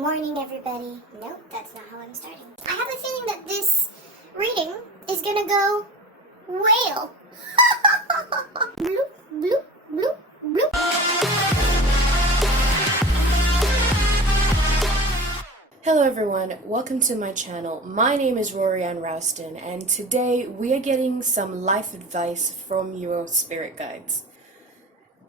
morning, everybody. Nope, that's not how I'm starting. I have a feeling that this reading is gonna go whale. Bloop, bloop, bloop, bloop. Hello everyone, welcome to my channel. My name is Rory-Ann Rouston, and today we are getting some life advice from your spirit guides.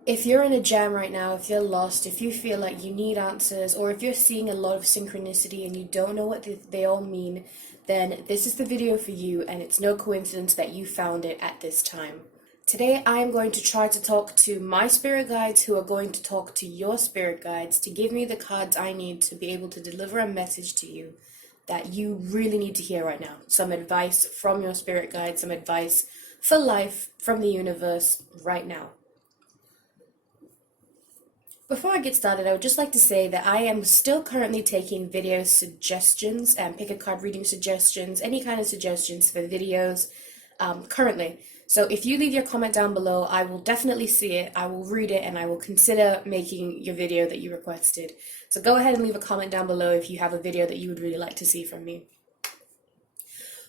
If you're in a jam right now, if you're lost, if you feel like you need answers, or if you're seeing a lot of synchronicity and you don't know what they all mean, then this is the video for you, and it's no coincidence that you found it at this time. Today I am going to try to talk to my spirit guides who are going to talk to your spirit guides to give me the cards I need to be able to deliver a message to you that you really need to hear right now. Some advice from your spirit guides, some advice for life from the universe right now. Before I get started, I would just like to say that I am still currently taking video suggestions and pick a card reading suggestions, any kind of suggestions for videos currently. So if you leave your comment down below, I will definitely see it, I will read it, and I will consider making your video that you requested. So go ahead and leave a comment down below if you have a video that you would really like to see from me.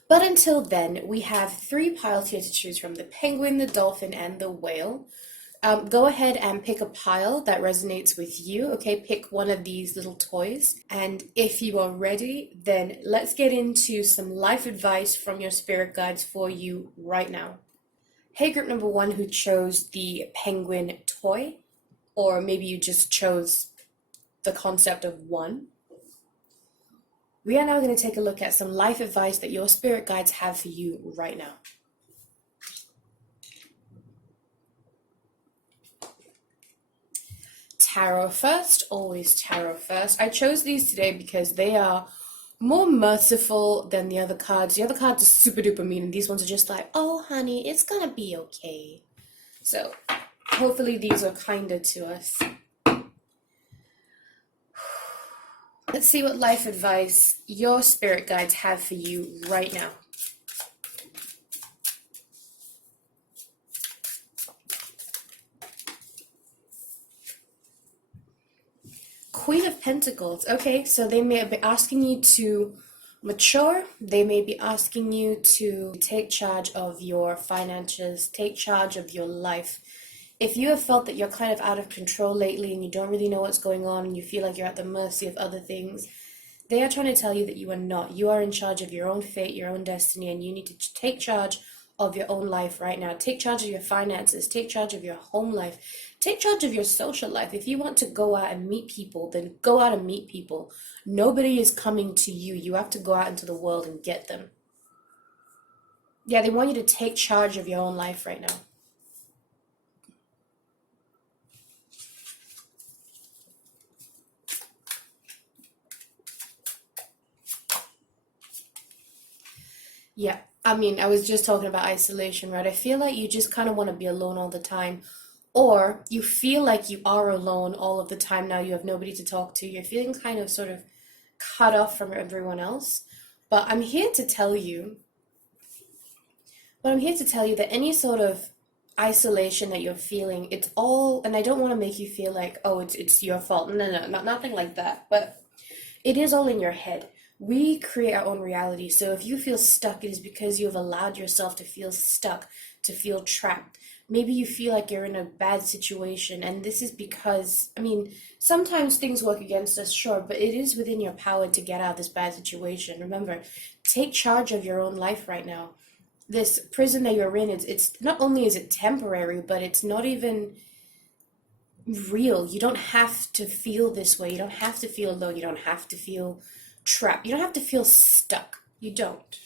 But until then, we have 3 piles here to choose from: the penguin, the dolphin, and the whale. Go ahead and pick a pile that resonates with you, okay? Pick one of these little toys. And if you are ready, then let's get into some life advice from your spirit guides for you right now. Hey, group number 1 who chose the penguin toy, or maybe you just chose the concept of one. We are now going to take a look at some life advice that your spirit guides have for you right now. Tarot first, always tarot first. I chose these today because they are more merciful than the other cards. The other cards are super duper mean, and these ones are just like, oh honey, it's gonna be okay. So hopefully these are kinder to us. Let's see what life advice your spirit guides have for you right now. Queen of Pentacles. Okay, so they may be asking you to mature. They may be asking you to take charge of your finances, take charge of your life. If you have felt that you're kind of out of control lately and you don't really know what's going on and you feel like you're at the mercy of other things, they are trying to tell you that you are not. You are in charge of your own fate, your own destiny, and you need to take charge of your own life right now. Take charge of your finances, take charge of your home life, take charge of your social life. If you want to go out and meet people, then go out and meet people. Nobody is coming to you. You have to go out into the world and get them. Yeah, they want you to take charge of your own life right now. Yeah, I mean, I was just talking about isolation, right? I feel like you just kind of want to be alone all the time. Or you feel like you are alone all of the time now. You have nobody to talk to. You're feeling kind of sort of cut off from everyone else. But I'm here to tell you that any sort of isolation that you're feeling, it's all, and I don't want to make you feel like, oh, it's your fault. No, nothing like that. But it is all in your head. We create our own reality. So if you feel stuck, it is because you have allowed yourself to feel stuck, to feel trapped. Maybe you feel like you're in a bad situation, and this is because, I mean, sometimes things work against us, sure, but it is within your power to get out of this bad situation. Remember, take charge of your own life right now. This prison that you're in, it's not only is it temporary, but it's not even real. You don't have to feel this way. You don't have to feel alone. You don't have to feel trapped. You don't have to feel stuck. You don't.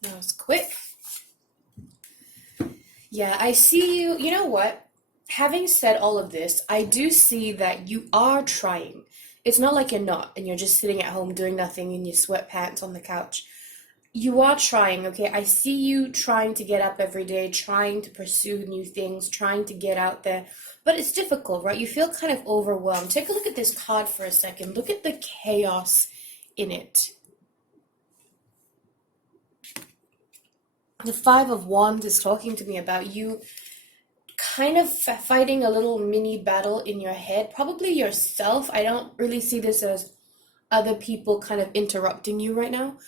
That was quick. Yeah, I see you. You know what? Having said all of this, I do see that you are trying. It's not like you're not, and you're just sitting at home doing nothing in your sweatpants on the couch. You are trying, okay? I see you trying to get up every day, trying to pursue new things, trying to get out there. But it's difficult, right? You feel kind of overwhelmed. Take a look at this card for a second. Look at the chaos in it. The 5 of Wands is talking to me about you kind of fighting a little mini battle in your head, probably yourself. I don't really see this as other people kind of interrupting you right now,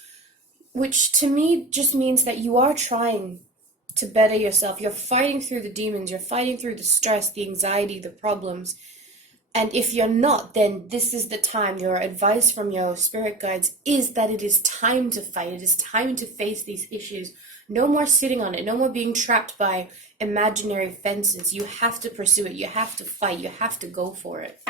which to me just means that you are trying to better yourself. You're fighting through the demons, you're fighting through the stress, the anxiety, the problems. And if you're not, then this is the time. Your advice from your spirit guides is that it is time to fight. It is time to face these issues. No more sitting on it. No more being trapped by imaginary fences. You have to pursue it. You have to fight. You have to go for it.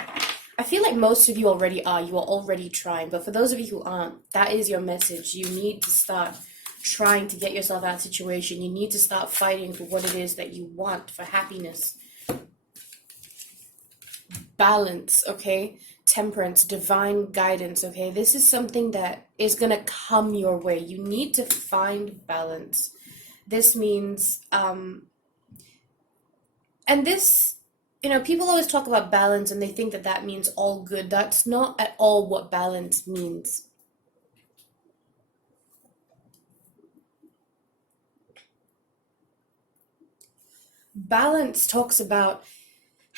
I feel like most of you already are. You are already trying. But for those of you who aren't, that is your message. You need to start trying to get yourself out of the situation. You need to start fighting for what it is that you want, for happiness. Balance, okay? Temperance, divine guidance, okay? This is something that is going to come your way. You need to find balance. This means, and this, people always talk about balance and they think that that means all good. That's not at all what balance means. Balance talks about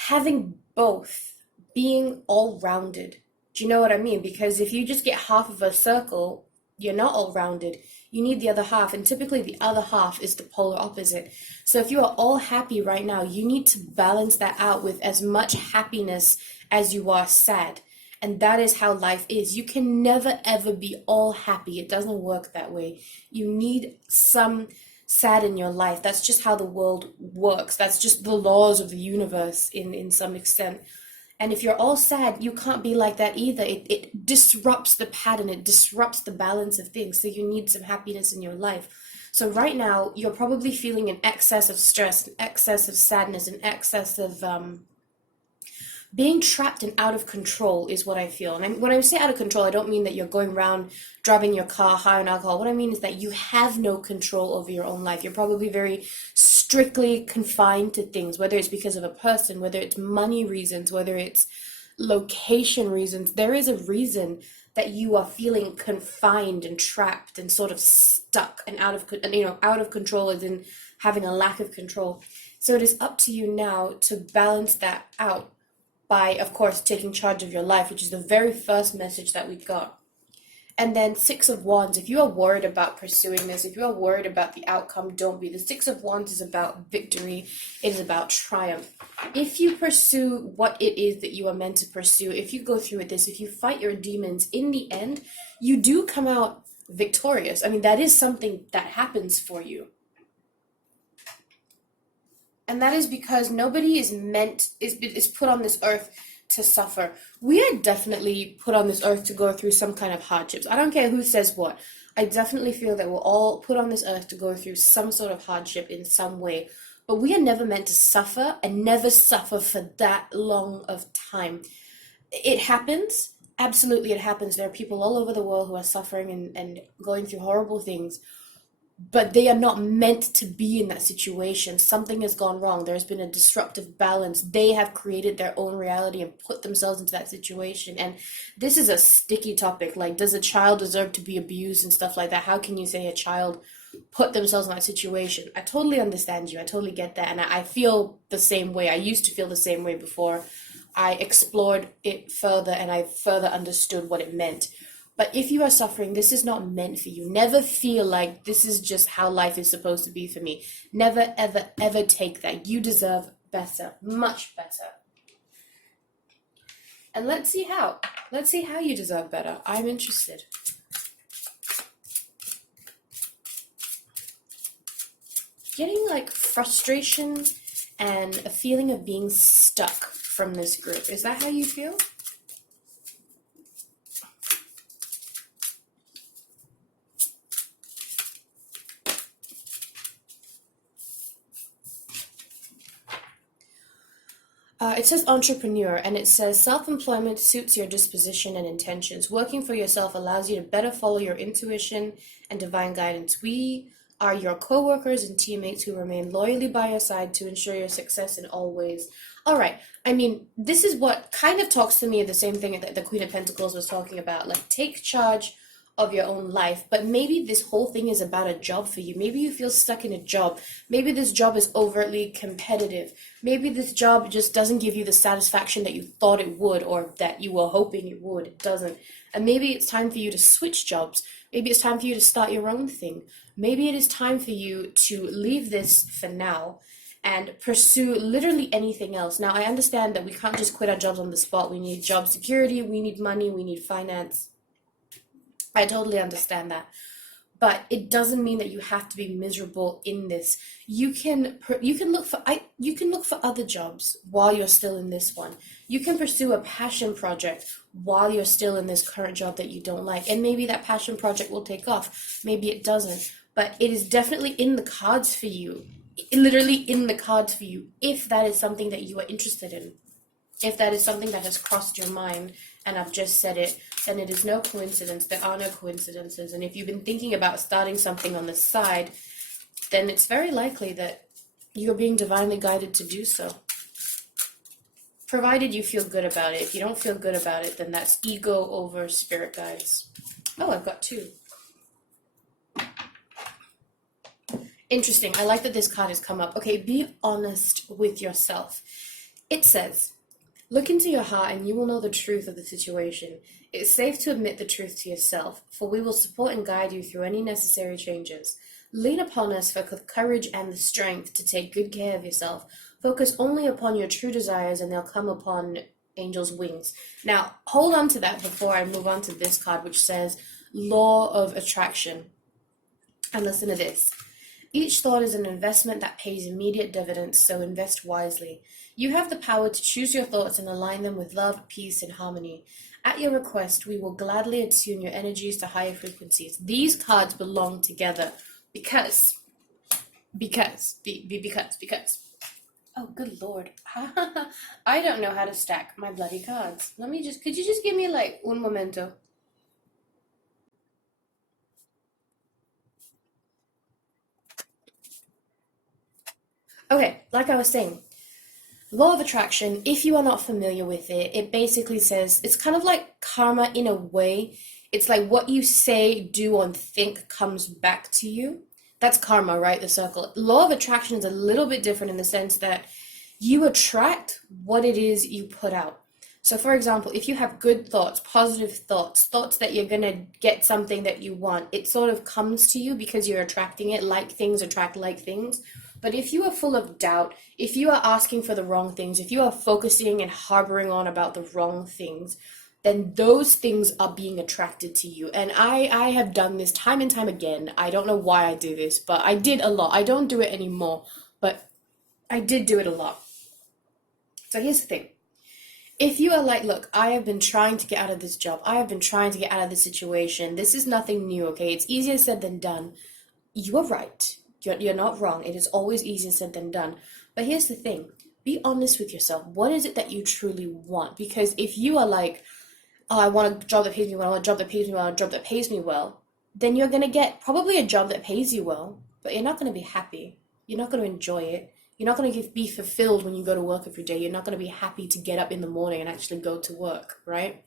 having both, being all-rounded. Do you know what I mean? Because if you just get half of a circle, you're not all-rounded. You need the other half, and typically the other half is the polar opposite. So if you are all happy right now, you need to balance that out with as much happiness as you are sad. And that is how life is. You can never ever be all happy. It doesn't work that way. You need some sad in your life. That's just how the world works. That's just the laws of the universe in some extent. And if you're all sad, you can't be like that either. It disrupts the pattern. It disrupts the balance of things. So you need some happiness in your life. So right now, you're probably feeling an excess of stress, an excess of sadness, an excess of being trapped and out of control is what I feel. And when I say out of control, I don't mean that you're going around driving your car high on alcohol. What I mean is that you have no control over your own life. You're probably very strictly confined to things, whether it's because of a person, whether it's money reasons, whether it's location reasons. There is a reason that you are feeling confined and trapped and sort of stuck and out of control, as in having a lack of control. So it is up to you now to balance that out by, of course, taking charge of your life, which is the very first message that we got. And then Six of Wands, if you are worried about pursuing this, if you are worried about the outcome, don't be. The Six of Wands is about victory. It is about triumph. If you pursue what it is that you are meant to pursue, if you go through with this, if you fight your demons, in the end, you do come out victorious. I mean, that is something that happens for you. And that is because nobody is put on this earth to suffer. We are definitely put on this earth to go through some kind of hardships. I don't care who says what. I definitely feel that we're all put on this earth to go through some sort of hardship in some way. But we are never meant to suffer, and never suffer for that long of time. It happens. Absolutely, it happens. There are people all over the world who are suffering and going through horrible things. But they are not meant to be in that situation. Something has gone wrong. There's been a disruptive balance. They have created their own reality and put themselves into that situation. And this is a sticky topic. Like, does a child deserve to be abused and stuff like that? How can you say a child put themselves in that situation? I totally understand you. I totally get that. And I feel the same way. I used to feel the same way before I explored it further and I further understood what it meant. But if you are suffering, this is not meant for you. Never feel like this is just how life is supposed to be for me. Never, ever, ever take that. You deserve better, much better. And let's see how. Let's see how you deserve better. I'm interested. Getting like frustration and a feeling of being stuck from this group. Is that how you feel? It says entrepreneur, and it says self-employment suits your disposition and intentions. Working for yourself allows you to better follow your intuition and divine guidance. We are your co-workers and teammates who remain loyally by your side to ensure your success in all ways. All right. I mean, this is what kind of talks to me of the same thing that the Queen of Pentacles was talking about. Like, take charge of your own life, but maybe this whole thing is about a job for you. Maybe you feel stuck in a job. Maybe this job is overtly competitive. Maybe this job just doesn't give you the satisfaction that you thought it would or that you were hoping it would. It doesn't. And maybe it's time for you to switch jobs. Maybe it's time for you to start your own thing. Maybe it is time for you to leave this for now and pursue literally anything else. Now, I understand that we can't just quit our jobs on the spot. We need job security, we need money, we need finance. I totally understand that. But it doesn't mean that you have to be miserable in this. You can look for other jobs while you're still in this one. You can pursue a passion project while you're still in this current job that you don't like. And maybe that passion project will take off. Maybe it doesn't. But it is definitely in the cards for you. Literally in the cards for you, if that is something that you are interested in. If that is something that has crossed your mind, and I've just said it, then it is no coincidence. There are no coincidences. And if you've been thinking about starting something on the side, then it's very likely that you're being divinely guided to do so. Provided you feel good about it. If you don't feel good about it, then that's ego over spirit guides. Oh, I've got two. Interesting. I like that this card has come up. Okay, be honest with yourself. It says, look into your heart and you will know the truth of the situation. It's safe to admit the truth to yourself, for we will support and guide you through any necessary changes. Lean upon us for courage and the strength to take good care of yourself. Focus only upon your true desires and they'll come upon angels' wings. Now, hold on to that before I move on to this card, which says Law of Attraction. And listen to this. Each thought is an investment that pays immediate dividends, so invest wisely. You have the power to choose your thoughts and align them with love, peace, and harmony. At your request, we will gladly attune your energies to higher frequencies. These cards belong together because. Oh, good Lord. I don't know how to stack my bloody cards. Could you just give me like un momento? Okay, like I was saying, Law of Attraction, if you are not familiar with it, it basically says, it's kind of like karma in a way. It's like what you say, do, and think comes back to you. That's karma, right? The circle. Law of Attraction is a little bit different in the sense that you attract what it is you put out. So for example, if you have good thoughts, positive thoughts, thoughts that you're going to get something that you want, it sort of comes to you because you're attracting it. Like things attract like things. But if you are full of doubt, if you are asking for the wrong things, if you are focusing and harboring on about the wrong things, then those things are being attracted to you. And I have done this time and time again. I don't know why I do this, but I did a lot. I don't do it anymore, but I did do it a lot. So here's the thing. If you are like, look, I have been trying to get out of this job. I have been trying to get out of this situation. This is nothing new, okay? It's easier said than done. You are right. You're not wrong. It is always easier said than done. But here's the thing. Be honest with yourself. What is it that you truly want? Because if you are like, oh, I want a job that pays me well, I want a job that pays me well, a job that pays me well, then you're going to get probably a job that pays you well, but you're not going to be happy. You're not going to enjoy it. You're not going to be fulfilled when you go to work every day. You're not going to be happy to get up in the morning and actually go to work, right?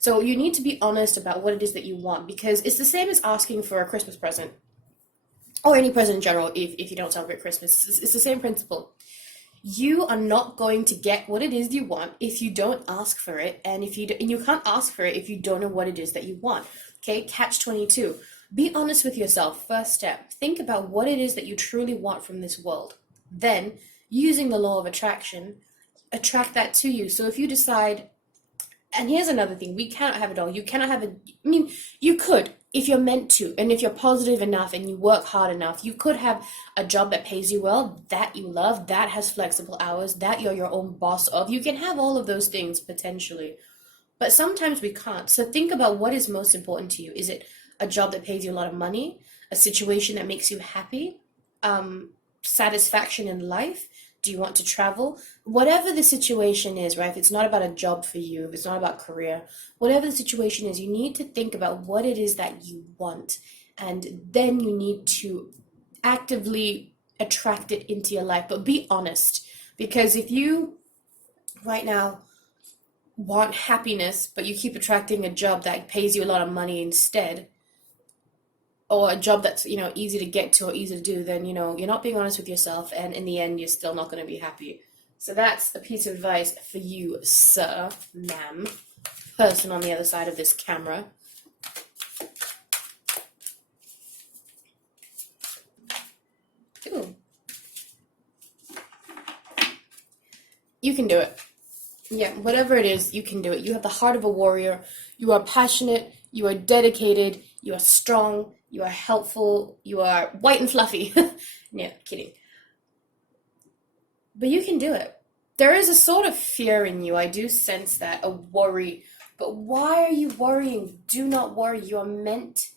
So you need to be honest about what it is that you want, because it's the same as asking for a Christmas present. Or any present in general, if you don't celebrate Christmas. It's the same principle. You are not going to get what it is you want if you don't ask for it, and you can't ask for it if you don't know what it is that you want. Okay, catch 22. Be honest with yourself. First step. Think about what it is that you truly want from this world. Then, using the law of attraction, attract that to you. So if you decide, and here's another thing, we cannot have it all. You cannot have it. I mean, you could. If you're meant to, and if you're positive enough and you work hard enough, you could have a job that pays you well, that you love, that has flexible hours, that you're your own boss of. You can have all of those things potentially, but sometimes we can't. So think about what is most important to you. Is it a job that pays you a lot of money, a situation that makes you happy, satisfaction in life? Do you want to travel? Whatever the situation is, right? If it's not about a job for you, if it's not about career, whatever the situation is, you need to think about what it is that you want. And then you need to actively attract it into your life. But be honest. Because if you, right now, want happiness, but you keep attracting a job that pays you a lot of money instead, or a job that's, easy to get to or easy to do, then, you're not being honest with yourself, and in the end, you're still not going to be happy. So that's a piece of advice for you, sir, ma'am, person on the other side of this camera. Ooh. You can do it. Yeah, whatever it is, you can do it. You have the heart of a warrior. You are passionate. You are dedicated. You are strong. You are helpful. You are white and fluffy. No, kidding. But you can do it. There is a sort of fear in you. I do sense that, a worry. But why are you worrying? Do not worry. You are meant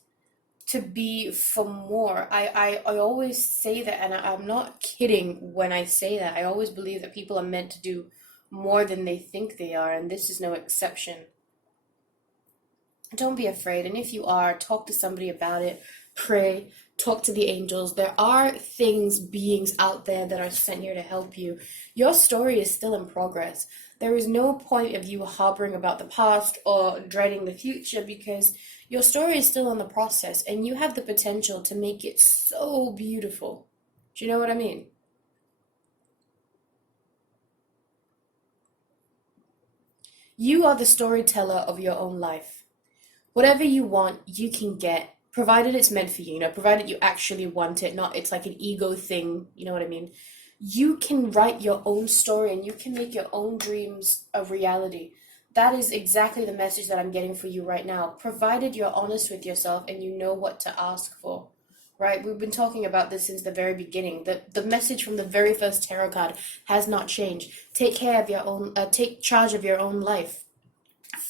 to be for more. I always say that, and I'm not kidding when I say that. I always believe that people are meant to do more than they think they are, and this is no exception. Don't be afraid, and if you are, talk to somebody about it, pray, talk to the angels. There are things, beings out there that are sent here to help you. Your story is still in progress. There is no point of you harboring about the past or dreading the future, because your story is still in the process, and you have the potential to make it so beautiful. Do you know what I mean? You are the storyteller of your own life. Whatever you want, you can get, provided it's meant for you, provided you actually want it, not it's like an ego thing, you know what I mean? You can write your own story, and you can make your own dreams a reality. That is exactly the message that I'm getting for you right now, provided you're honest with yourself and you know what to ask for. Right? We've been talking about this since the very beginning. The message from the very first tarot card has not changed. Take care of your own, take charge of your own life.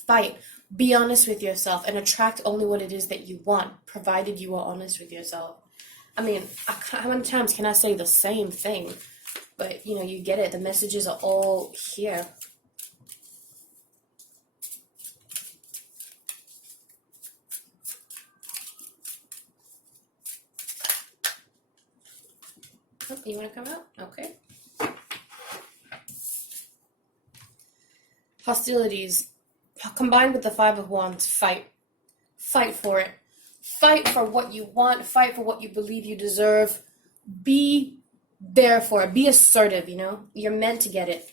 Fight. Be honest with yourself and attract only what it is that you want, provided you are honest with yourself. I mean, how many times can I say the same thing? But, you get it. The messages are all here. Oh, you want to come out? Okay. Hostilities. Combined with the Five of Wands, fight. Fight for it. Fight for what you want. Fight for what you believe you deserve. Be there for it. Be assertive, You're meant to get it.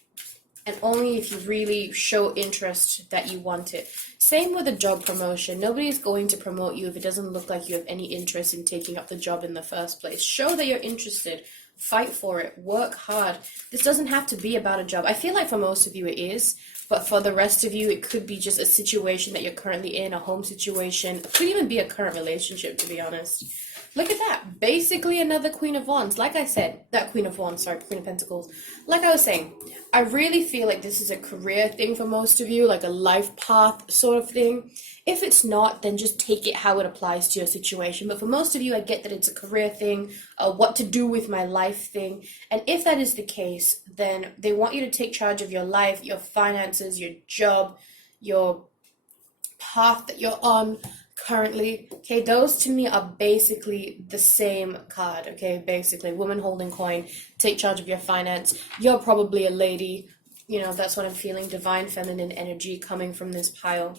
And only if you really show interest that you want it. Same with a job promotion. Nobody's going to promote you if it doesn't look like you have any interest in taking up the job in the first place. Show that you're interested. Fight for it. Work hard. This doesn't have to be about a job. I feel like for most of you it is, but for the rest of you, it could be just a situation that you're currently in, a home situation. It could even be a current relationship, to be honest. Look at that. Basically another Queen of Wands. Like I said, Queen of Pentacles. Like I was saying, I really feel like this is a career thing for most of you, like a life path sort of thing. If it's not, then just take it how it applies to your situation. But for most of you, I get that it's a career thing, what to do with my life thing. And if that is the case, then they want you to take charge of your life, your finances, your job, your path that you're on currently. Okay, those to me are basically the same card. Okay, basically, woman holding coin, take charge of your finance. You're probably a lady. That's what I'm feeling. Divine feminine energy coming from this pile.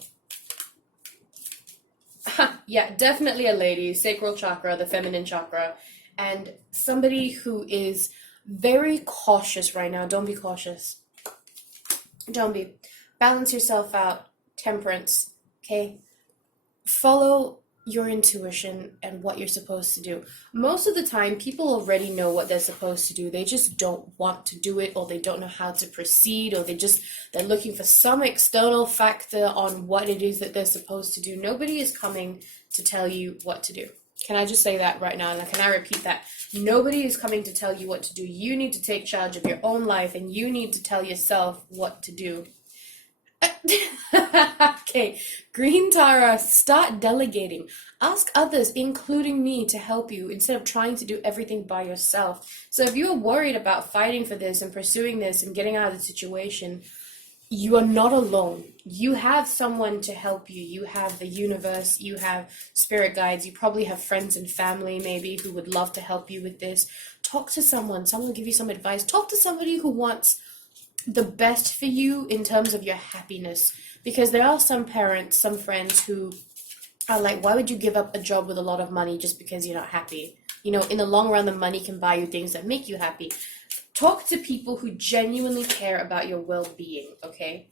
Yeah, definitely a lady. Sacral chakra, the feminine chakra. And somebody who is very cautious right now. Don't be cautious. Don't be. Balance yourself out. Temperance. Okay? Follow your intuition and what you're supposed to do. Most of the time, people already know what they're supposed to do. They just don't want to do it, or they don't know how to proceed, or they're looking for some external factor on what it is that they're supposed to do. Nobody is coming to tell you what to do. Can I just say that right now? And can I repeat that? Nobody is coming to tell you what to do. You need to take charge of your own life, and you need to tell yourself what to do. Okay, Green Tara, start delegating. Ask others, including me, to help you instead of trying to do everything by yourself. So if you're worried about fighting for this and pursuing this and getting out of the situation, you are not alone. You have someone to help you. You have the universe, you have spirit guides, you probably have friends and family maybe who would love to help you with this. Talk to someone will give you some advice. Talk to somebody who wants the best for you in terms of your happiness, because there are some parents, some friends who are like, why would you give up a job with a lot of money just because you're not happy? You know, in the long run, the money can buy you things that make you happy. Talk to people who genuinely care about your well-being, okay?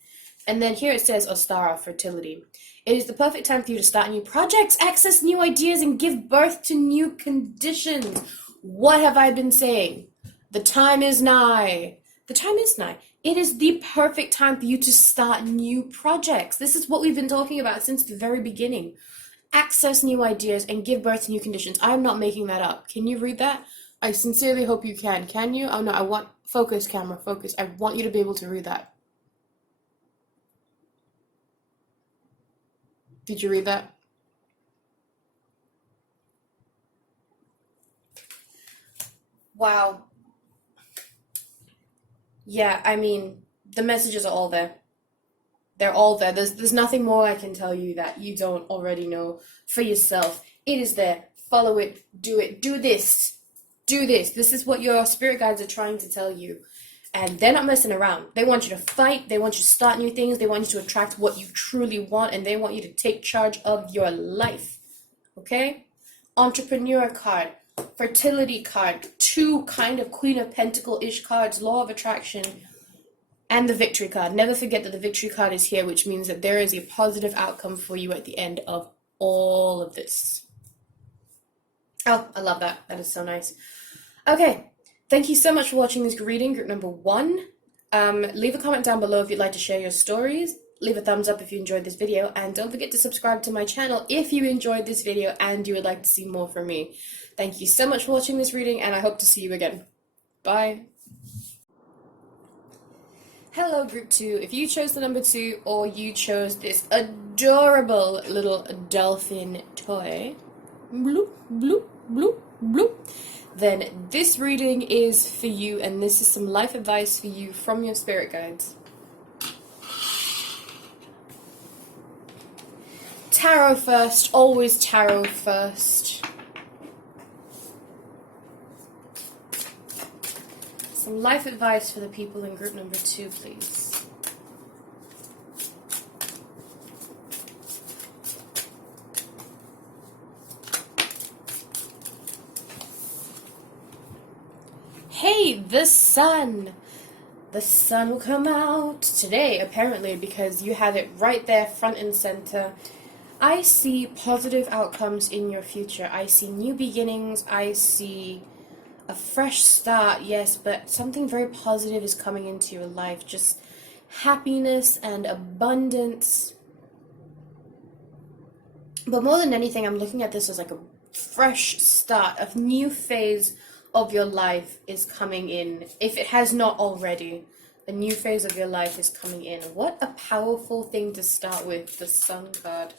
And then here it says Ostara, fertility. It is the perfect time for you to start new projects, access new ideas, and give birth to new conditions. What have I been saying? The time is nigh. The time is nigh. It is the perfect time for you to start new projects. This is what we've been talking about since the very beginning. Access new ideas and give birth to new conditions. I'm not making that up. Can you read that? I sincerely hope you can. Can you? Oh no, I want focus, camera, focus. I want you to be able to read that. Did you read that? Wow. Yeah, I mean, the messages are all there. They're all there. There's nothing more I can tell you that you don't already know for yourself. It is there. Follow it. Do it. Do this. Do this. This is what your spirit guides are trying to tell you. And they're not messing around. They want you to fight. They want you to start new things. They want you to attract what you truly want. And they want you to take charge of your life. Okay? Entrepreneur card. Fertility card. Two kind of Queen of Pentacle-ish cards. Law of attraction. And the victory card. Never forget that the victory card is here, which means that there is a positive outcome for you at the end of all of this. Oh, I love that. That is so nice. Okay. Thank you so much for watching this reading, group number 1. Leave a comment down below if you'd like to share your stories. Leave a thumbs up if you enjoyed this video. And don't forget to subscribe to my channel if you enjoyed this video and you would like to see more from me. Thank you so much for watching this reading, and I hope to see you again. Bye. Hello, group 2. If you chose the number 2 or you chose this adorable little dolphin toy, bloop, bloop, bloop, bloop, then this reading is for you, and this is some life advice for you from your spirit guides. Tarot first, always tarot first. Some life advice for the people in group number 2, please. Hey, the sun! The sun will come out today, apparently, because you have it right there, front and center. I see positive outcomes in your future. I see new beginnings. I see a fresh start, yes, but something very positive is coming into your life. Just happiness and abundance. But more than anything, I'm looking at this as like a fresh start. A new phase of your life is coming in. If it has not already, a new phase of your life is coming in. What a powerful thing to start with, the Sun card.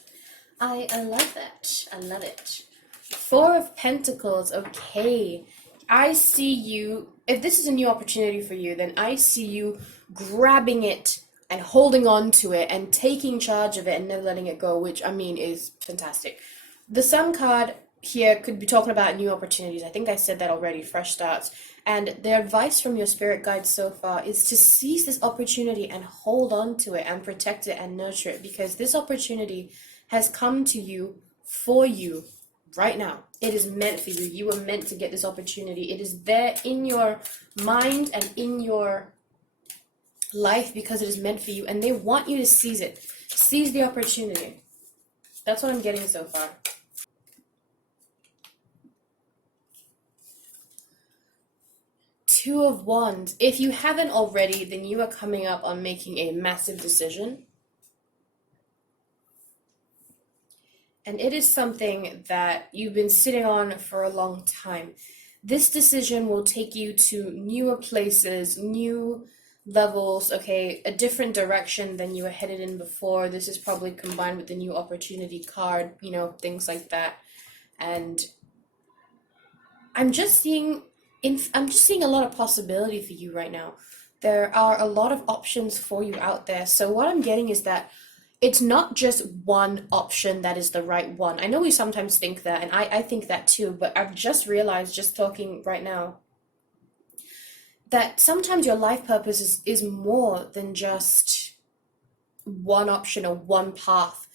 I love it. I love it. 4 of Pentacles, okay. I see you, if this is a new opportunity for you, then I see you grabbing it and holding on to it and taking charge of it and never letting it go, which, I mean, is fantastic. The Sun card here could be talking about new opportunities. I think I said that already, fresh starts. And the advice from your spirit guides so far is to seize this opportunity and hold on to it and protect it and nurture it, because this opportunity has come to you for you right now. It is meant for you. You were meant to get this opportunity. It is there in your mind and in your life because it is meant for you, and they want you to seize it. Seize the opportunity. That's what I'm getting so far. Two of Wands. If you haven't already, then you are coming up on making a massive decision. And it is something that you've been sitting on for a long time. This decision will take you to newer places, new levels, okay, a different direction than you were headed in before. This is probably combined with the new opportunity card, you know, things like that. And I'm just seeing a lot of possibility for you right now. There are a lot of options for you out there. So what I'm getting is that it's not just one option that is the right one. I know we sometimes think that, and I think that too, but I've just realized, just talking right now, that sometimes your life purpose is more than just one option or one path.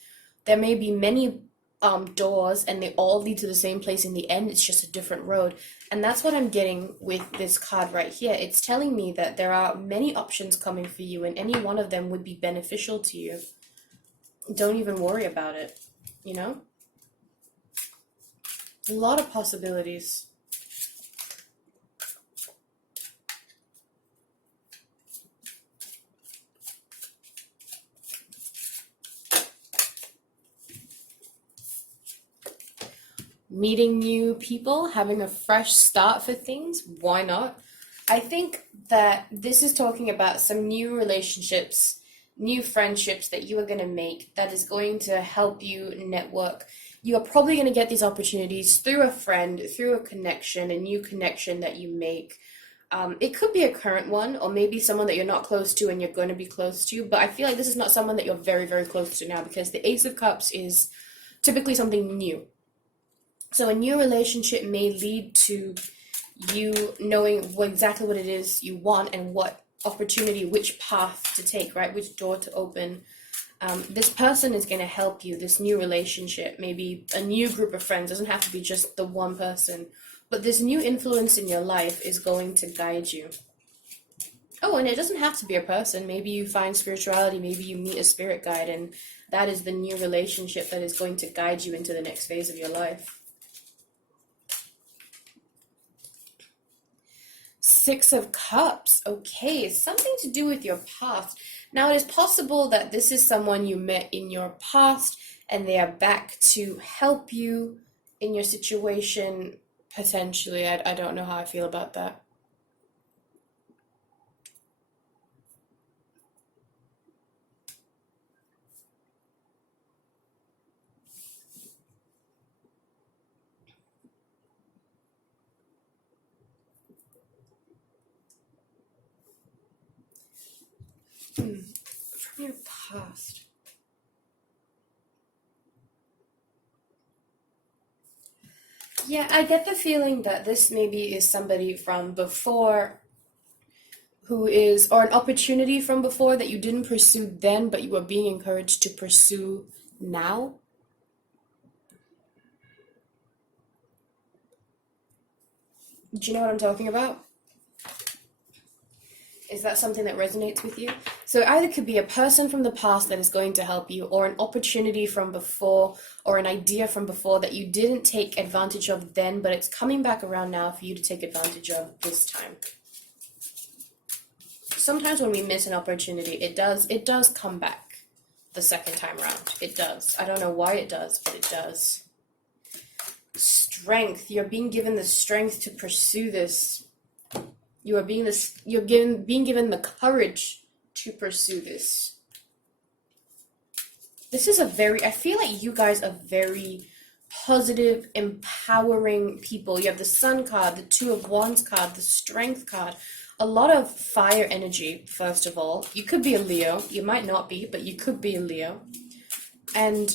There may be many doors and they all lead to the same place in the end. It's just a different road. And that's what I'm getting with this card right here. It's telling me that there are many options coming for you and any one of them would be beneficial to you. Don't even worry about it, you know? A lot of possibilities. Meeting new people, having a fresh start for things, why not? I think that this is talking about some new relationships, new friendships that you are going to make that is going to help you network. You are probably going to get these opportunities through a friend, through a connection, a new connection that you make. It could be a current one, or maybe someone that you're not close to and you're going to be close to, but I feel like this is not someone that you're very, very close to now because the Ace of Cups is typically something new. So a new relationship may lead to you knowing exactly what it is you want and what opportunity, which path to take, right? Which door to open. This person is going to help you, this new relationship, maybe a new group of friends, doesn't have to be just the one person, but this new influence in your life is going to guide you. Oh, and it doesn't have to be a person. Maybe you find spirituality, maybe you meet a spirit guide, and that is the new relationship that is going to guide you into the next phase of your life. Six of Cups. Okay, something to do with your past. Now, it is possible that this is someone you met in your past and they are back to help you in your situation, potentially. I don't know how I feel about that. From your past. Yeah, I get the feeling that this maybe is somebody from before who is, or an opportunity from before that you didn't pursue then, but you are being encouraged to pursue now. Do you know what I'm talking about? Is that something that resonates with you? So it either could be a person from the past that is going to help you, or an opportunity from before, or an idea from before that you didn't take advantage of then, but it's coming back around now for you to take advantage of this time. Sometimes when we miss an opportunity, it does come back the second time around. It does. I don't know why it does, but it does. Strength. You're being given the strength to pursue this. You're being given the courage to pursue this. This is I feel like you guys are very positive, empowering people. You have the Sun card, the Two of Wands card, the Strength card. A lot of fire energy, first of all. You could be a Leo. You might not be, but you could be a Leo. And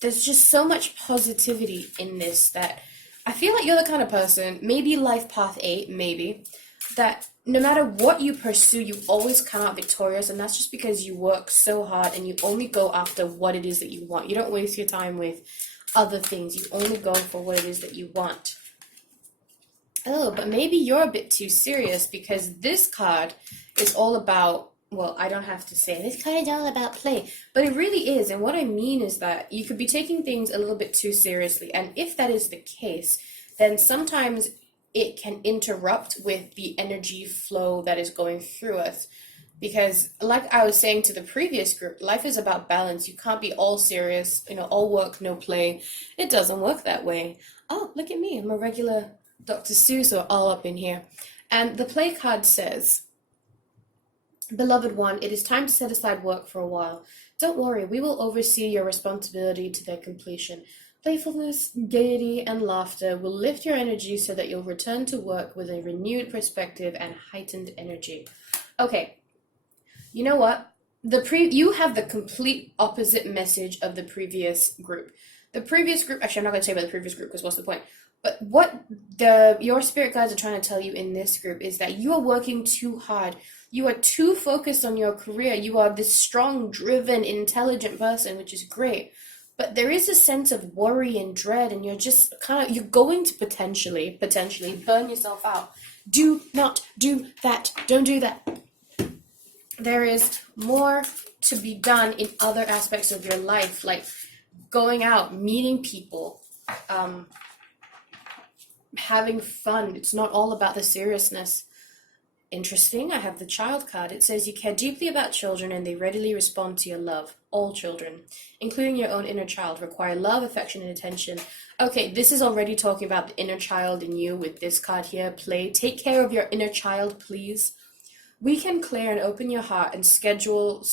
there's just so much positivity in this that I feel like you're the kind of person, maybe life path 8, maybe, that no matter what you pursue, you always come out victorious, and that's just because you work so hard and you only go after what it is that you want. You don't waste your time with other things. You only go for what it is that you want. Oh, but maybe you're a bit too serious because this card is all about, well, I don't have to say, this card is all about play, but it really is. And what I mean is that you could be taking things a little bit too seriously. And if that is the case, then sometimes it can interrupt with the energy flow that is going through us. Because like I was saying to the previous group, life is about balance. You can't be all serious, all work, no play. It doesn't work that way. Oh, look at me. I'm a regular Dr. Seuss or all up in here. And the play card says, Beloved one, it is time to set aside work for a while. Don't worry, we will oversee your responsibility to their completion. Playfulness, gaiety, and laughter will lift your energy so that you'll return to work with a renewed perspective and heightened energy. Okay, you know what? You have the complete opposite message of the previous group. The previous group, actually I'm not going to say about the previous group because what's the point? But what your spirit guides are trying to tell you in this group is that you are working too hard. You are too focused on your career. You are this strong, driven, intelligent person, which is great. But there is a sense of worry and dread, and you're just you're going to potentially burn yourself out. Do not do that. Don't do that. There is more to be done in other aspects of your life, like going out, meeting people, having fun. It's not all about the seriousness. Interesting, I have the child card. It says you care deeply about children and they readily respond to your love. All children, including your own inner child, require love, affection, and attention. Okay, this is already talking about the inner child in you with this card here. Play. Take care of your inner child, please. We can clear and open your heart and schedule.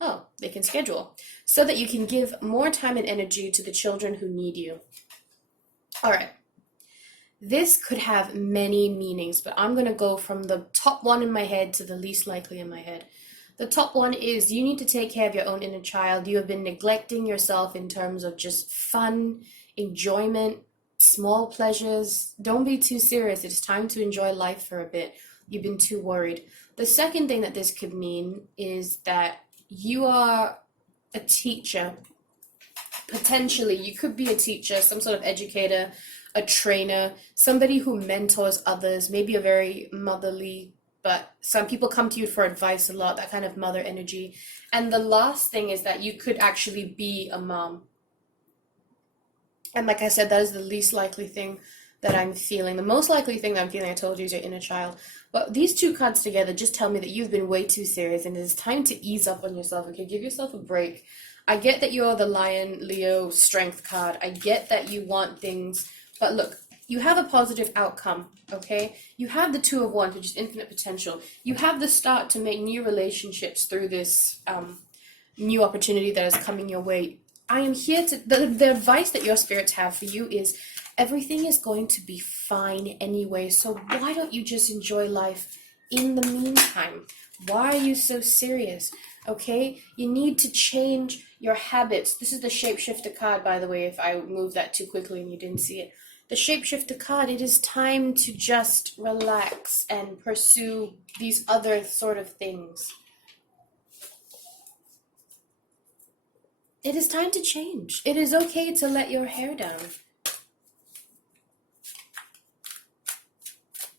Oh, they can schedule. So that you can give more time and energy to the children who need you. All right. This could have many meanings, but I'm going to go from the top one in my head to the least likely in my head. The top one is you need to take care of your own inner child. You have been neglecting yourself in terms of just fun, enjoyment, small pleasures. Don't be too serious. It's time to enjoy life for a bit. You've been too worried. The second thing that this could mean is that you are a teacher. Potentially, you could be a teacher, some sort of educator, a trainer, somebody who mentors others, maybe a very motherly, but some people come to you for advice a lot, that kind of mother energy. And the last thing is that you could actually be a mom. And like I said, that is the least likely thing that I'm feeling. The most likely thing that I'm feeling, I told you, is your inner child. But these two cards together just tell me that you've been way too serious and it's time to ease up on yourself. Okay, give yourself a break. I get that you're the Lion, Leo, Strength card. I get that you want things. But look, you have a positive outcome, okay? You have the Two of Wands, which is infinite potential. You have the start to make new relationships through this new opportunity that is coming your way. I am here to... The advice that your spirits have for you is everything is going to be fine anyway, so why don't you just enjoy life in the meantime? Why are you so serious? Okay? You need to change your habits. This is the Shapeshifter card, by the way, if I moved that too quickly and you didn't see it. The Shapeshifter card, it is time to just relax and pursue these other sort of things. It is time to change. It is okay to let your hair down.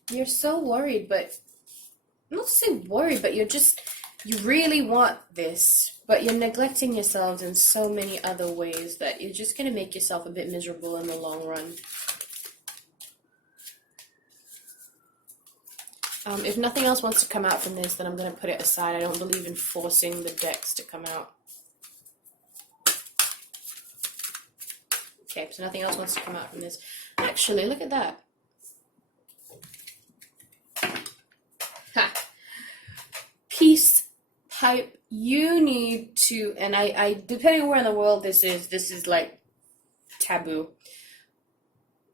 You're so worried, but not to say worried, but you really want this, but you're neglecting yourselves in so many other ways that you're just going to make yourself a bit miserable in the long run. If nothing else wants to come out from this, then I'm going to put it aside. I don't believe in forcing the decks to come out. Okay, so nothing else wants to come out from this. Actually, look at that. Ha! Peace type. You need to, and I depending on where in the world this is like taboo.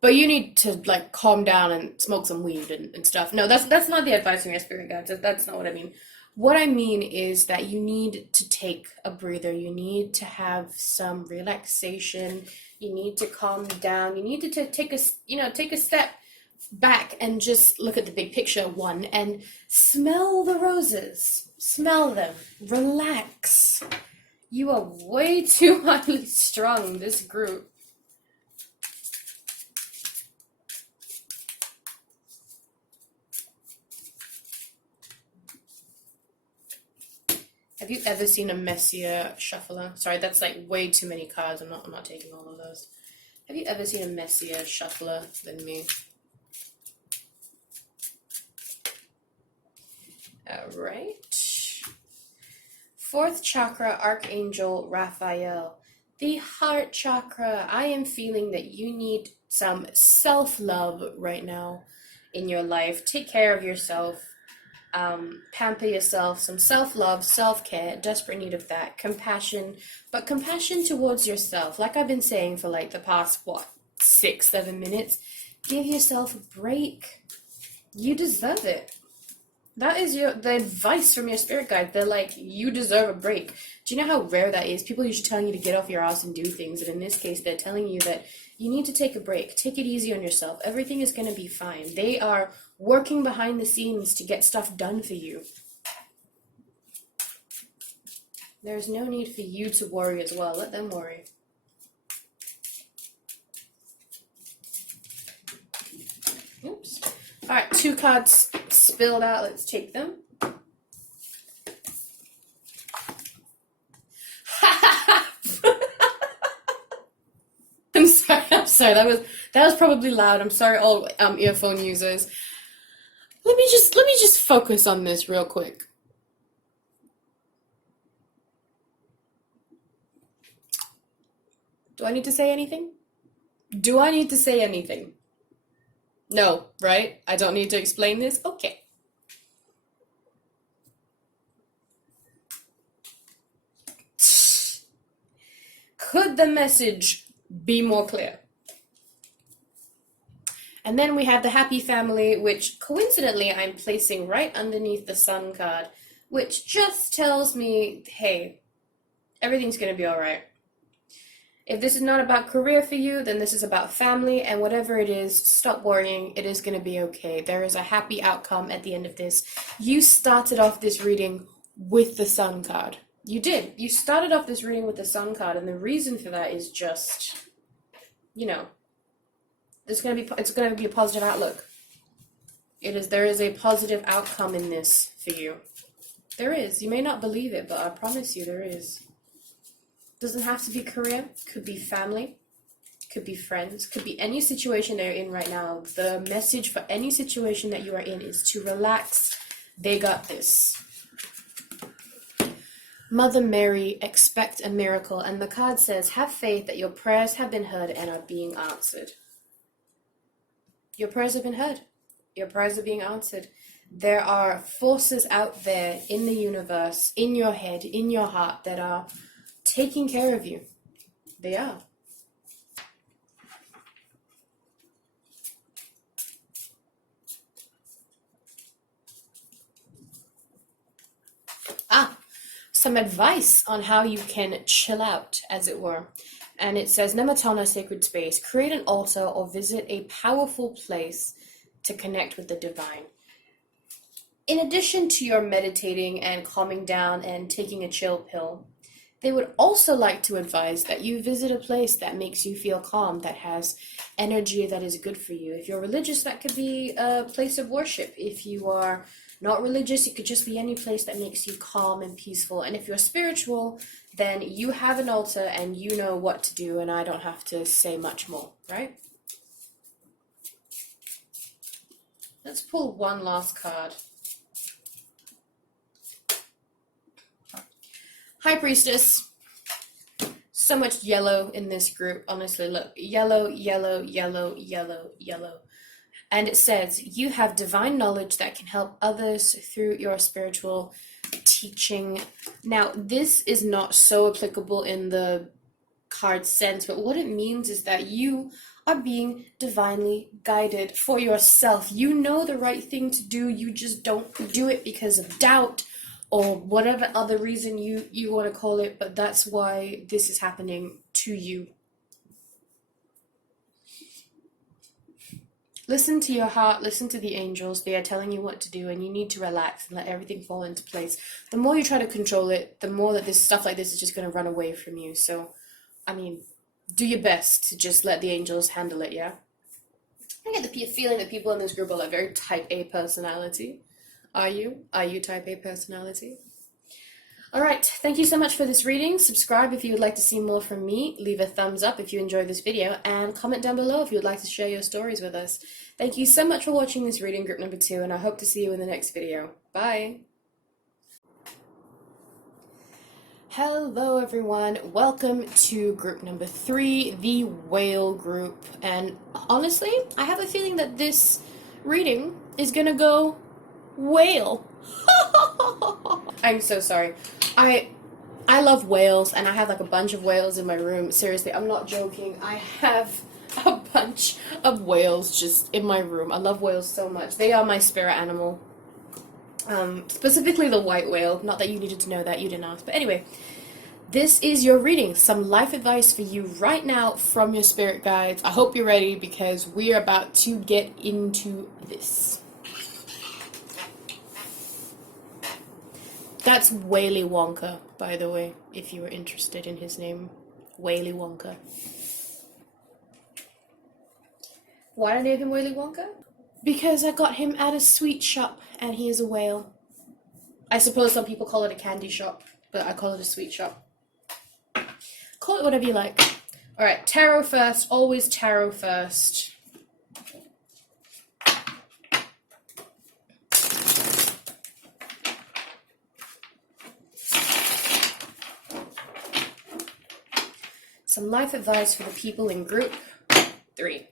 But you need to like calm down and smoke some weed and stuff. No, that's not the advice from your spirit guides. That's not what I mean. What I mean is that you need to take a breather. You need to have some relaxation. You need to calm down. You need to take a step back and just look at the big picture, one, and smell the roses. Smell them. Relax. You are way too highly strung, this group. Have you ever seen a messier shuffler? Sorry, that's like way too many cards. I'm not taking all of those. Have you ever seen a messier shuffler than me? All right. Fourth chakra, Archangel Raphael. The heart chakra. I am feeling that you need some self-love right now in your life. Take care of yourself. Pamper yourself, some self-love, self-care, desperate need of that, compassion, but compassion towards yourself. Like I've been saying for like the past, 6-7 minutes, give yourself a break. You deserve it. That is the advice from your spirit guide. They're like, you deserve a break. Do you know how rare that is? People are usually telling you to get off your ass and do things, and in this case, they're telling you that you need to take a break. Take it easy on yourself. Everything is going to be fine. They are working behind the scenes to get stuff done for you. There's no need for you to worry as well. Let them worry. Oops. All right, 2 cards spilled out. Let's take them. I'm sorry. That was probably loud. I'm sorry, all earphone users. Let me just focus on this real quick. Do I need to say anything? Do I need to say anything? No, right? I don't need to explain this? Okay. Could the message be more clear? And then we have the happy family, which coincidentally I'm placing right underneath the sun card, which just tells me, hey, everything's going to be all right. If this is not about career for you, then this is about family, and whatever it is, stop worrying. It is going to be okay. There is a happy outcome at the end of this. You started off this reading with the sun card. You did. You started off this reading with the sun card, and the reason for that is just, you know, it's going to be a positive outlook. There is a positive outcome in this for you. There is. You may not believe it, but I promise you there is. Doesn't have to be career, could be family, could be friends, could be any situation they're in right now. The message for any situation that you are in is to relax. They got this. Mother Mary, expect a miracle. And the card says, have faith that your prayers have been heard and are being answered. Your prayers have been heard. Your prayers are being answered. There are forces out there in the universe, in your head, in your heart, that are taking care of you. They are. Some advice on how you can chill out, as it were. And it says, Nematana Sacred Space, create an altar or visit a powerful place to connect with the divine. In addition to your meditating and calming down and taking a chill pill, they would also like to advise that you visit a place that makes you feel calm, that has energy that is good for you. If you're religious, that could be a place of worship. If you are not religious, it could just be any place that makes you calm and peaceful. And if you're spiritual, then you have an altar and you know what to do, and I don't have to say much more, right? Let's pull one last card. High Priestess. So much yellow in this group. Honestly, look. Yellow, yellow, yellow, yellow, yellow. And it says, you have divine knowledge that can help others through your spiritual teaching. Now, this is not so applicable in the card sense, but what it means is that you are being divinely guided for yourself. You know the right thing to do, you just don't do it because of doubt or whatever other reason you want to call it, but that's why this is happening to you. Listen to your heart, listen to the angels. They are telling you what to do, and you need to relax and let everything fall into place. The more you try to control it, the more that this stuff like this is just going to run away from you. So, I mean, do your best to just let the angels handle it, yeah? I get the feeling that people in this group are like very type A personality. Are you? Are you type A personality? Alright, thank you so much for this reading. Subscribe if you would like to see more from me. Leave a thumbs up if you enjoyed this video. And comment down below if you would like to share your stories with us. Thank you so much for watching this reading, group number 2. And I hope to see you in the next video. Bye! Hello everyone. Welcome to group number 3, the whale group. And honestly, I have a feeling that this reading is gonna go whale. I'm so sorry. I love whales, and I have like a bunch of whales in my room. Seriously, I'm not joking. I have a bunch of whales just in my room. I love whales so much. They are my spirit animal. Specifically the white whale. Not that you needed to know that, you didn't ask. But anyway, this is your reading. Some life advice for you right now from your spirit guides. I hope you're ready because we are about to get into this. That's Willy Wonka, by the way, if you were interested in his name. Willy Wonka. Why did I name him Willy Wonka? Because I got him at a sweet shop, and he is a whale. I suppose some people call it a candy shop, but I call it a sweet shop. Call it whatever you like. Alright, tarot first. Always tarot first. Some life advice for the people in group 3.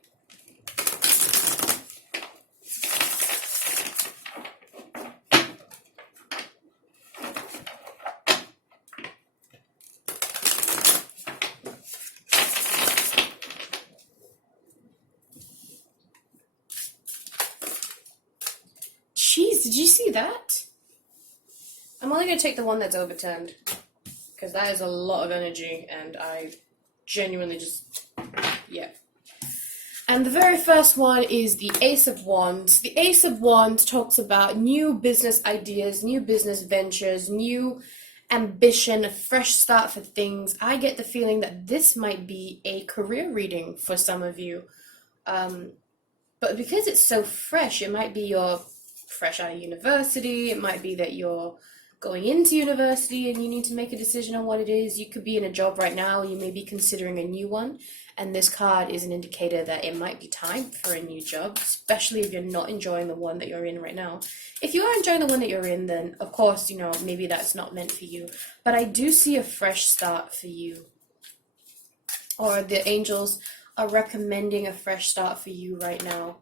Jeez, did you see that? I'm only going to take the one that's overturned, because that is a lot of energy, and I genuinely just, yeah. And the very first one is the Ace of Wands. The Ace of Wands talks about new business ideas, new business ventures, new ambition, a fresh start for things. I get the feeling that this might be a career reading for some of you. But because it's so fresh, it might be you're fresh out of university, it might be that you're going into university and you need to make a decision on what it is. You could be in a job right now, you may be considering a new one, and this card is an indicator that it might be time for a new job, especially if you're not enjoying the one that you're in right now. If you are enjoying the one that you're in, then of course, you know, maybe that's not meant for you. But I do see a fresh start for you. Or the angels are recommending a fresh start for you right now.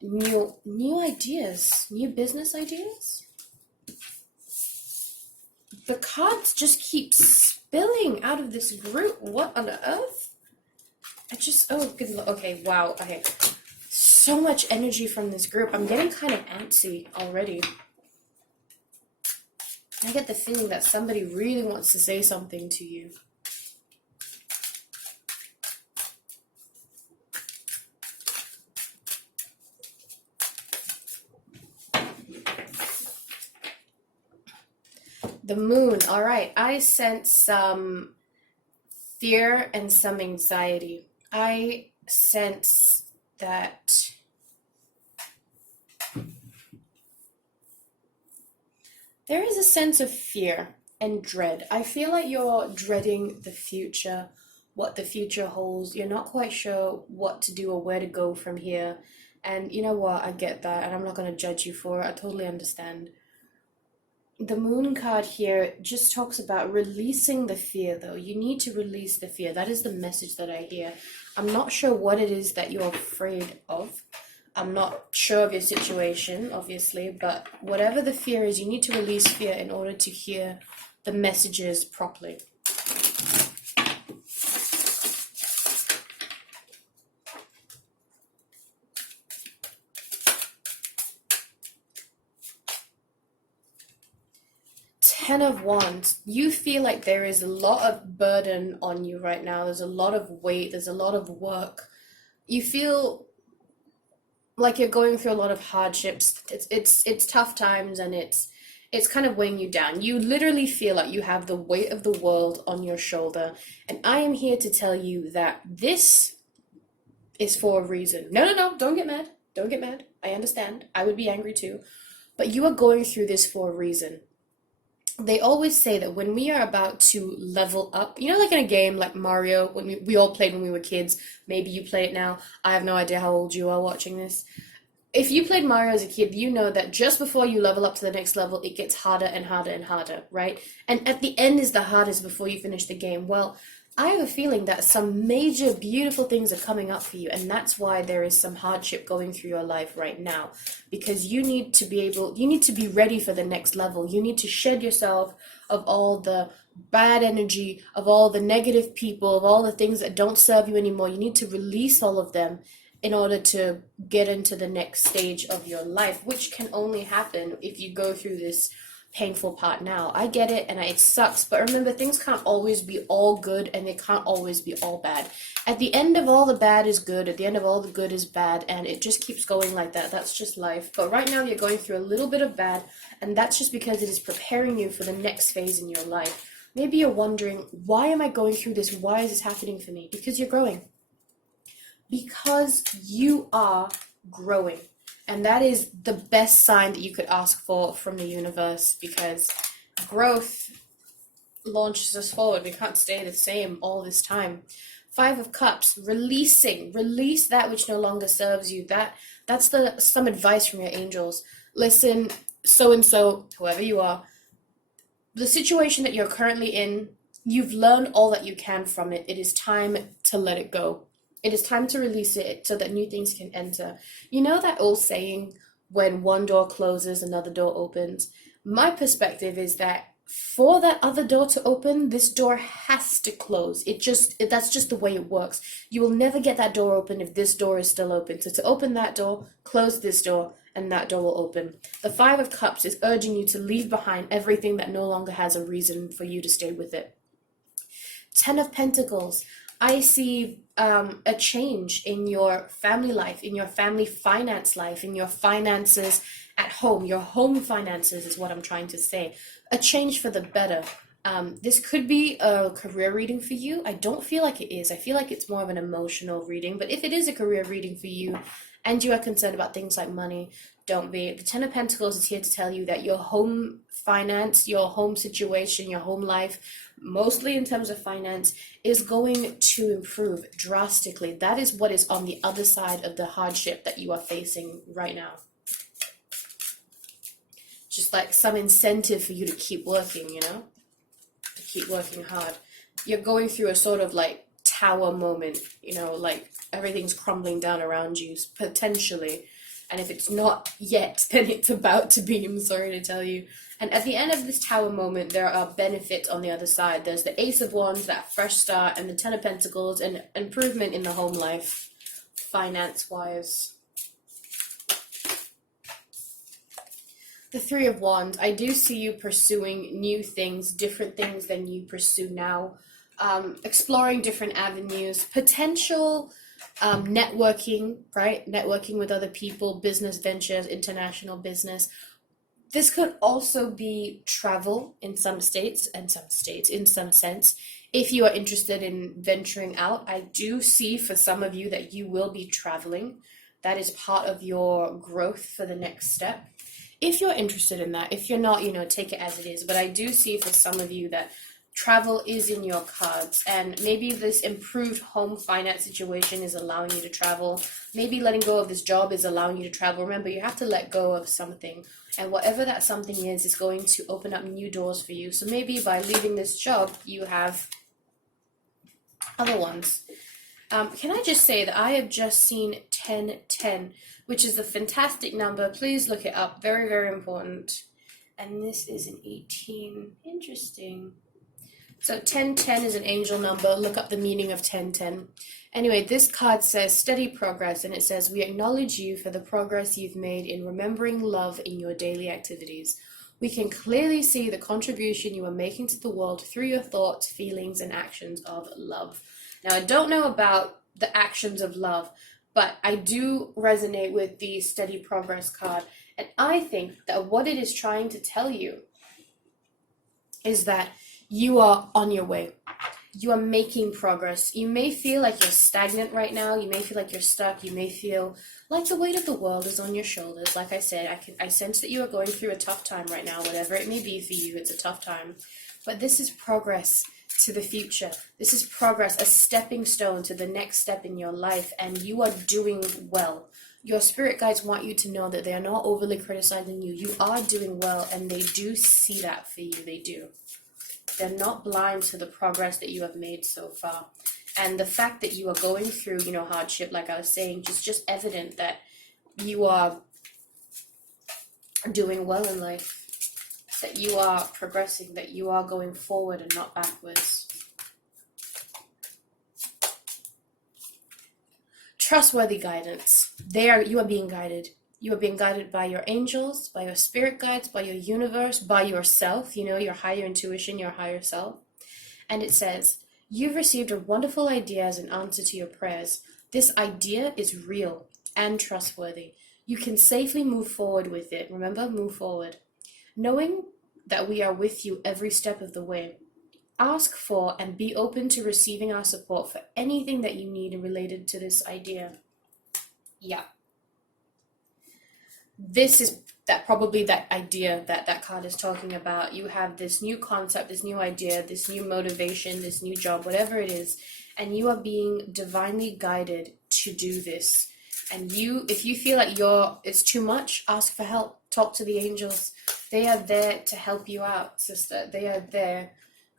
New ideas, new business ideas. The cards just keep spilling out of this group. What on earth? Oh, good luck. Okay, wow. Okay. So much energy from this group. I'm getting kind of antsy already. I get the feeling that somebody really wants to say something to you. The moon. All right. I sense some fear and some anxiety. I sense that there is a sense of fear and dread. I feel like you're dreading the future, what the future holds. You're not quite sure what to do or where to go from here. And you know what? I get that, and I'm not going to judge you for it. I totally understand. The moon card here just talks about releasing the fear, though. You need to release the fear. That is the message that I hear. I'm not sure what it is that you're afraid of. I'm not sure of your situation, obviously, but whatever the fear is, you need to release fear in order to hear the messages properly. Ten of Wands. You feel like there is a lot of burden on you right now. There's a lot of weight. There's a lot of work. You feel like you're going through a lot of hardships. It's tough times, and it's kind of weighing you down. You literally feel like you have the weight of the world on your shoulder. And I am here to tell you that this is for a reason. No, don't get mad. Don't get mad. I understand. I would be angry too. But you are going through this for a reason. They always say that when we are about to level up, you know, like in a game like Mario, when we all played when we were kids, maybe you play it now, I have no idea how old you are watching this. If you played Mario as a kid, you know that just before you level up to the next level, it gets harder and harder and harder, right? And at the end is the hardest before you finish the game. Well, I have a feeling that some major beautiful things are coming up for you, and that's why there is some hardship going through your life right now, because you need to be ready for the next level. You need to shed yourself of all the bad energy, of all the negative people, of all the things that don't serve you anymore. You need to release all of them in order to get into the next stage of your life, which can only happen if you go through this painful part now. I get it, and it sucks, but remember, things can't always be all good, and they can't always be all bad. At the end of all the bad is good, at the end of all the good is bad, and it just keeps going like that. That's just life. But right now, you're going through a little bit of bad, and that's just because it is preparing you for the next phase in your life. Maybe you're wondering, why am I going through this? Why is this happening for me? Because you're growing. Because you are growing. And that is the best sign that you could ask for from the universe, because growth launches us forward. We can't stay the same all this time. 5 of Cups, release that which no longer serves you. That's some advice from your angels. Listen, so and so, whoever you are, the situation that you're currently in, you've learned all that you can from it. It is time to let it go. It is time to release it so that new things can enter. You know that old saying, when one door closes, another door opens? My perspective is that for that other door to open, this door has to close. That's just the way it works. You will never get that door open if this door is still open. So to open that door, close this door, and that door will open. The 5 of Cups is urging you to leave behind everything that no longer has a reason for you to stay with it. 10 of Pentacles. I see a change in your family life, in your family finance life, in your finances at home. Your home finances is what I'm trying to say. A change for the better. This could be a career reading for you. I don't feel like it is. I feel like it's more of an emotional reading. But if it is a career reading for you and you are concerned about things like money, don't be. The 10 of Pentacles is here to tell you that your home finance, your home situation, your home life, mostly in terms of finance, is going to improve drastically. That is what is on the other side of the hardship that you are facing right now. Just like some incentive for you to keep working, to keep working hard. You're going through a sort of like tower moment, like everything's crumbling down around you, potentially. And if it's not yet, then it's about to be, I'm sorry to tell you. And at the end of this tower moment, there are benefits on the other side. There's the Ace of Wands, that fresh start, and the 10 of Pentacles, and improvement in the home life, finance-wise. The 3 of Wands, I do see you pursuing new things, different things than you pursue now. Exploring different avenues, potential networking, right? Networking with other people, business ventures, international business. This could also be travel in some states, in some sense. If you are interested in venturing out, I do see for some of you that you will be traveling. That is part of your growth for the next step. If you're interested in that, if you're not, take it as it is. But I do see for some of you that travel is in your cards, and maybe this improved home finance situation is allowing you to travel. Maybe letting go of this job is allowing you to travel. Remember, you have to let go of something, and whatever that something is going to open up new doors for you. So maybe by leaving this job, you have other ones. Can I just say that I have just seen 1010, which is a fantastic number. Please look it up. Very, very important. And this is an 18. Interesting. So 1010 is an angel number. Look up the meaning of 1010. Anyway, this card says steady progress, and it says, we acknowledge you for the progress you've made in remembering love in your daily activities. We can clearly see the contribution you are making to the world through your thoughts, feelings, and actions of love. Now, I don't know about the actions of love, but I do resonate with the steady progress card. And I think that what it is trying to tell you is that you are on your way. You are making progress. You may feel like you're stagnant right now. You may feel like you're stuck. You may feel like the weight of the world is on your shoulders. Like I said, I sense that you are going through a tough time right now. Whatever it may be for you, it's a tough time. But this is progress to the future. This is progress, a stepping stone to the next step in your life, and you are doing well. Your spirit guides want you to know that they are not overly criticizing you. You are doing well, and they do see that for you. They do. They're not blind to the progress that you have made so far. And the fact that you are going through, hardship, like I was saying, just evident that you are doing well in life, that you are progressing, that you are going forward and not backwards. Trustworthy guidance. You are being guided. You are being guided by your angels, by your spirit guides, by your universe, by yourself, your higher intuition, your higher self. And it says, you've received a wonderful idea as an answer to your prayers. This idea is real and trustworthy. You can safely move forward with it. Remember, move forward. Knowing that we are with you every step of the way. Ask for and be open to receiving our support for anything that you need related to this idea. Yeah. This is probably that idea that card is talking about. You have this new concept, this new idea, this new motivation, this new job, whatever it is, and you are being divinely guided to do this. And if you feel like it's too much, ask for help. Talk to the angels. They are there to help you out, sister. They are there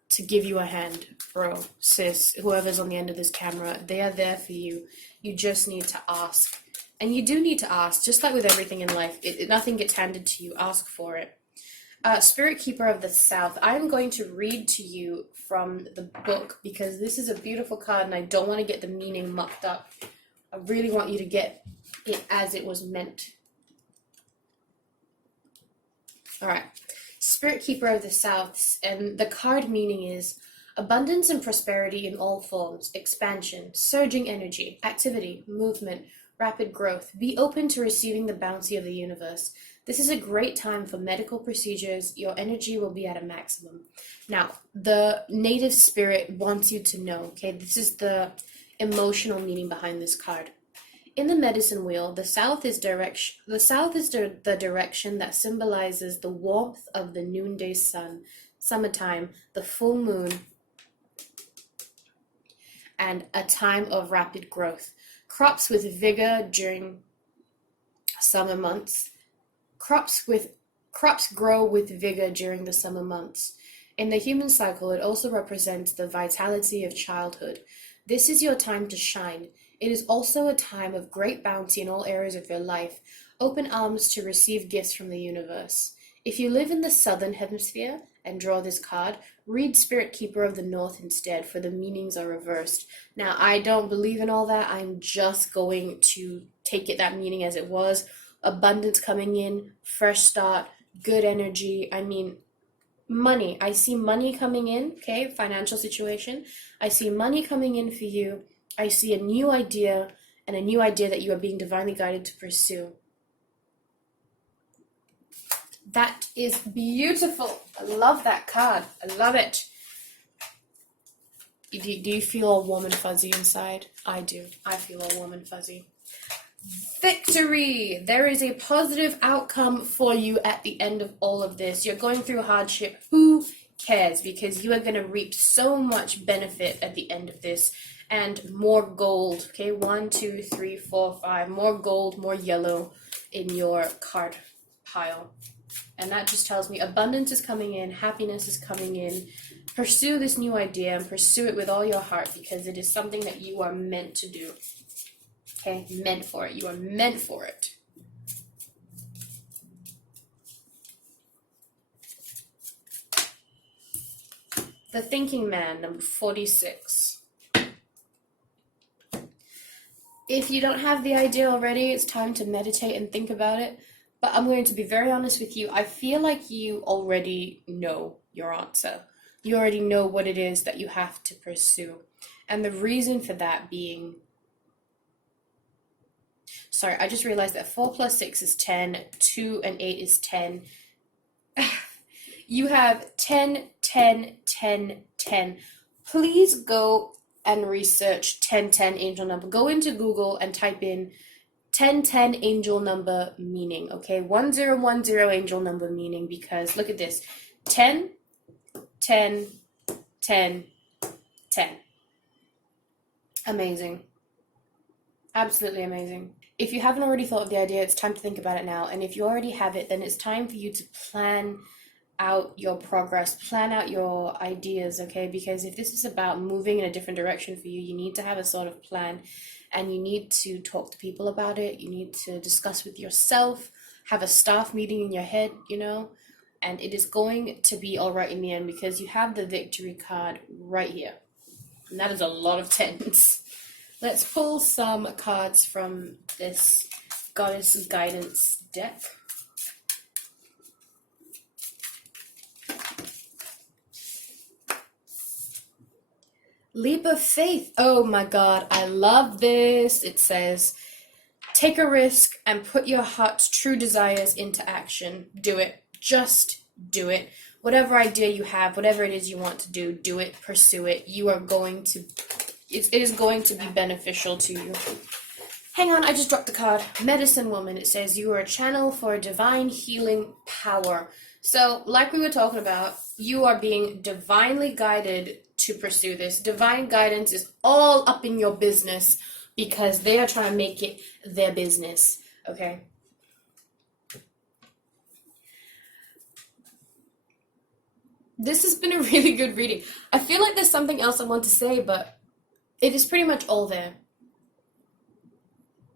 to give you a hand, bro, sis, whoever's on the end of this camera. They are there for you. You just need to ask. And you do need to ask, just like with everything in life. Nothing gets handed to you. Ask for it. Spirit Keeper of the South. I'm going to read to you from the book because this is a beautiful card and I don't want to get the meaning mucked up. I really want you to get it as it was meant. All right. Spirit Keeper of the South, and the card meaning is abundance and prosperity in all forms, expansion, surging energy, activity, movement, rapid growth. Be open to receiving the bounty of the universe. This is a great time for medical procedures. Your energy will be at a maximum. Now, the native spirit wants you to know, okay, this is the emotional meaning behind this card. In the medicine wheel, the south is the direction that symbolizes the warmth of the noonday sun, summertime, the full moon, and a time of rapid growth. Crops with vigor during summer months. Crops grow with vigor during the summer months. In the human cycle, it also represents the vitality of childhood. This is your time to shine. It is also a time of great bounty in all areas of your life. Open arms to receive gifts from the universe. If you live in the southern hemisphere and draw this card, read Spirit Keeper of the North instead, for the meanings are reversed. Now, I don't believe in all that. I'm just going to take it that meaning as it was. Abundance coming in, fresh start, good energy. I mean, money. I see money coming in, okay? Financial situation. I see money coming in for you. I see a new idea, and a new idea that you are being divinely guided to pursue. That is beautiful. I love that card. I love it. Do you feel all warm and fuzzy inside? I do. I feel all warm and fuzzy. Victory! There is a positive outcome for you at the end of all of this. You're going through hardship. Who cares? Because you are going to reap so much benefit at the end of this. And more gold. Okay, 1, 2, 3, 4, 5. More gold, more yellow in your card pile. And that just tells me abundance is coming in, happiness is coming in. Pursue this new idea and pursue it with all your heart because it is something that you are meant to do. Okay, meant for it. You are meant for it. The Thinking Man, number 46. If you don't have the idea already, it's time to meditate and think about it. But I'm going to be very honest with you. I feel like you already know your answer. You already know what it is that you have to pursue. And the reason for that being... Sorry, I just realized that 4 plus 6 is 10. 2 and 8 is 10. You have 10, 10, 10, 10. Please go and research 1010 angel number. Go into Google and type in 1010 angel number meaning, okay? 1010 angel number meaning, because look at this. 10, 10, 10, 10. Amazing. Absolutely amazing. If you haven't already thought of the idea, it's time to think about it now. And if you already have it, then it's time for you to plan out your progress, plan out your ideas, okay? Because if this is about moving in a different direction for you, you need to have a sort of plan, and you need to talk to people about it. You need to discuss with yourself, have a staff meeting in your head, and it is going to be all right in the end because you have the victory card right here. And that is a lot of tens. Let's pull some cards from this Goddess Guidance deck. Leap of faith. Oh my God, I love this. It says, take a risk and put your heart's true desires into action. Do it. Just do it. Whatever idea you have, whatever it is you want to do it, pursue it. You are going to, it is going to be beneficial to you. Hang on, I just dropped the card. Medicine Woman. It says you are a channel for divine healing power. So, like we were talking about, you are being divinely guided to pursue this. Divine guidance is all up in your business because they are trying to make it their business, okay? This has been a really good reading. I feel like there's something else I want to say, but it is pretty much all there.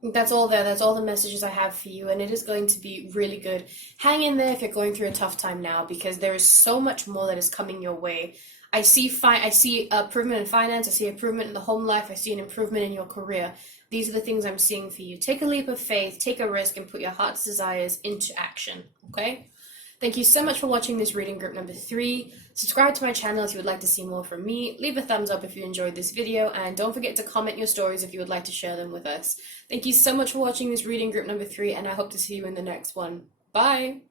That's all there. That's all the messages I have for you, and it is going to be really good. Hang in there if you're going through a tough time now, because there is so much more that is coming your way. I see improvement in finance. I see improvement in the home life. I see an improvement in your career. These are the things I'm seeing for you. Take a leap of faith, take a risk, and put your heart's desires into action, okay? Thank you so much for watching this reading group number 3. Subscribe to my channel if you would like to see more from me. Leave a thumbs up if you enjoyed this video, and don't forget to comment your stories if you would like to share them with us. Thank you so much for watching this reading group number 3, and I hope to see you in the next one. Bye!